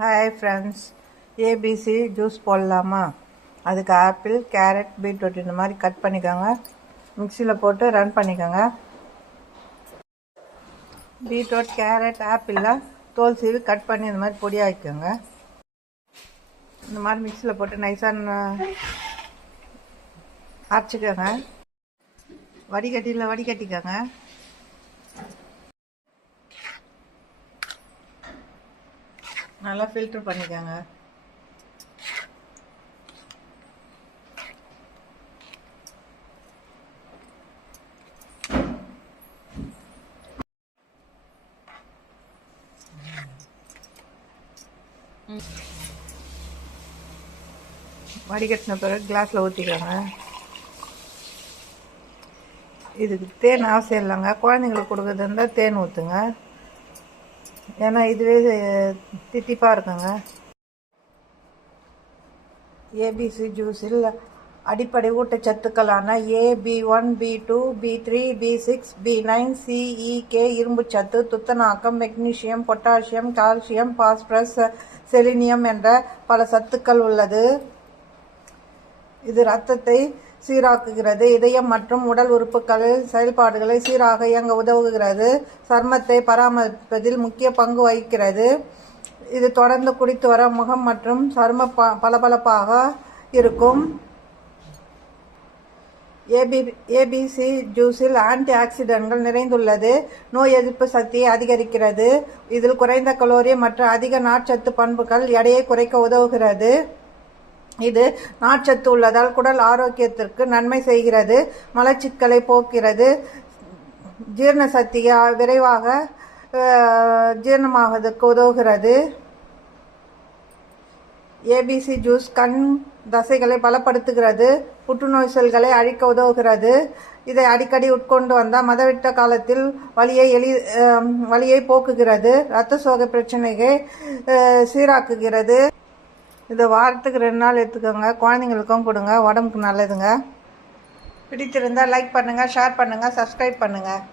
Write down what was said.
Hi friends, ABC juice போடலாமா? அதுக்கு apple, carrot, beetroot இந்த மாதிரி கட் பண்ணிக்கோங்க. மிக்சியில் போட்டு ரன் பண்ணிக்கோங்க. பீட்ரூட், கேரட், ஆப்பிள்லாம் தோல் சீவி கட் பண்ணி இந்த மாதிரி பொடியாக்கிக்கோங்க. இந்த மாதிரி மிக்சியில் போட்டு நைஸாக அரைச்சிக்கோங்க. வடிகட்டிக்கோங்க. நல்லா ஃபில்டர் பண்ணிக்கோங்க. வடிகட்டின பிறகு கிளாஸில் ஊற்றிக்கோங்க. இதுக்கு தேன் அவசியம் இல்லைங்க. குழந்தைங்களுக்கு கொடுக்குறது இருந்தால் தேன் ஊற்றுங்க. ஏன்னா இதுவே தித்திப்பாக இருக்குங்க. ஏபிசி ஜூஸில் அடிப்படை ஊட்டச்சத்துக்களான ஏ, B1, B2, B3, B6, B9, C, E, K, இரும்புச்சத்து, துத்தநாகம், magnesium, potassium, calcium, phosphorus, selenium என்ற பல சத்துக்கள் உள்ளது. இது இரத்தத்தை சீராக்குகிறது. இதயம் மற்றும் உடல் உறுப்புகளில் செயல்பாடுகளை சீராக இயங்க உதவுகிறது. சருமத்தை பராமரிப்பதில் முக்கிய பங்கு வகிக்கிறது. இது தொடர்ந்து குடித்து வர முகம் மற்றும் சரும பளபளப்பாக இருக்கும். ஏபிசி ஜூஸில் ஆன்டி ஆக்சிடென்ட்கள் நிறைந்துள்ளது. நோய் எதிர்ப்பு சக்தியை அதிகரிக்கிறது. இதில் குறைந்த கலோரி மற்றும் அதிக நார்ச்சத்து பண்புகள் எடையை குறைக்க உதவுகிறது. இது நார்ச்சத்து உள்ளதால் குடல் ஆரோக்கியத்திற்கு நன்மை செய்கிறது. மலச்சிக்கலை போக்குகிறது. ஜீரண சக்தியை விரைவாக ஜீரணமாவதற்கு உதவுகிறது. ஏபிசி ஜூஸ் கண் தசைகளை பலப்படுத்துகிறது. புற்றுநோய் செல்களை அழிக்க உதவுகிறது. இதை அடிக்கடி உட்கொண்டு வந்தால் மதவிட்ட காலத்தில் வலியை போக்குகிறது. இரத்த சோகை பிரச்சனையை சீராக்குகிறது. இதை வாரத்துக்கு 2 நாள் எடுத்துக்கோங்க. குழந்தைங்களுக்கும் கொடுங்க. உடம்புக்கு நல்லதுங்க. பிடித்திருந்தால் லைக் பண்ணுங்கள், ஷேர் பண்ணுங்கள், சப்ஸ்கிரைப் பண்ணுங்கள்.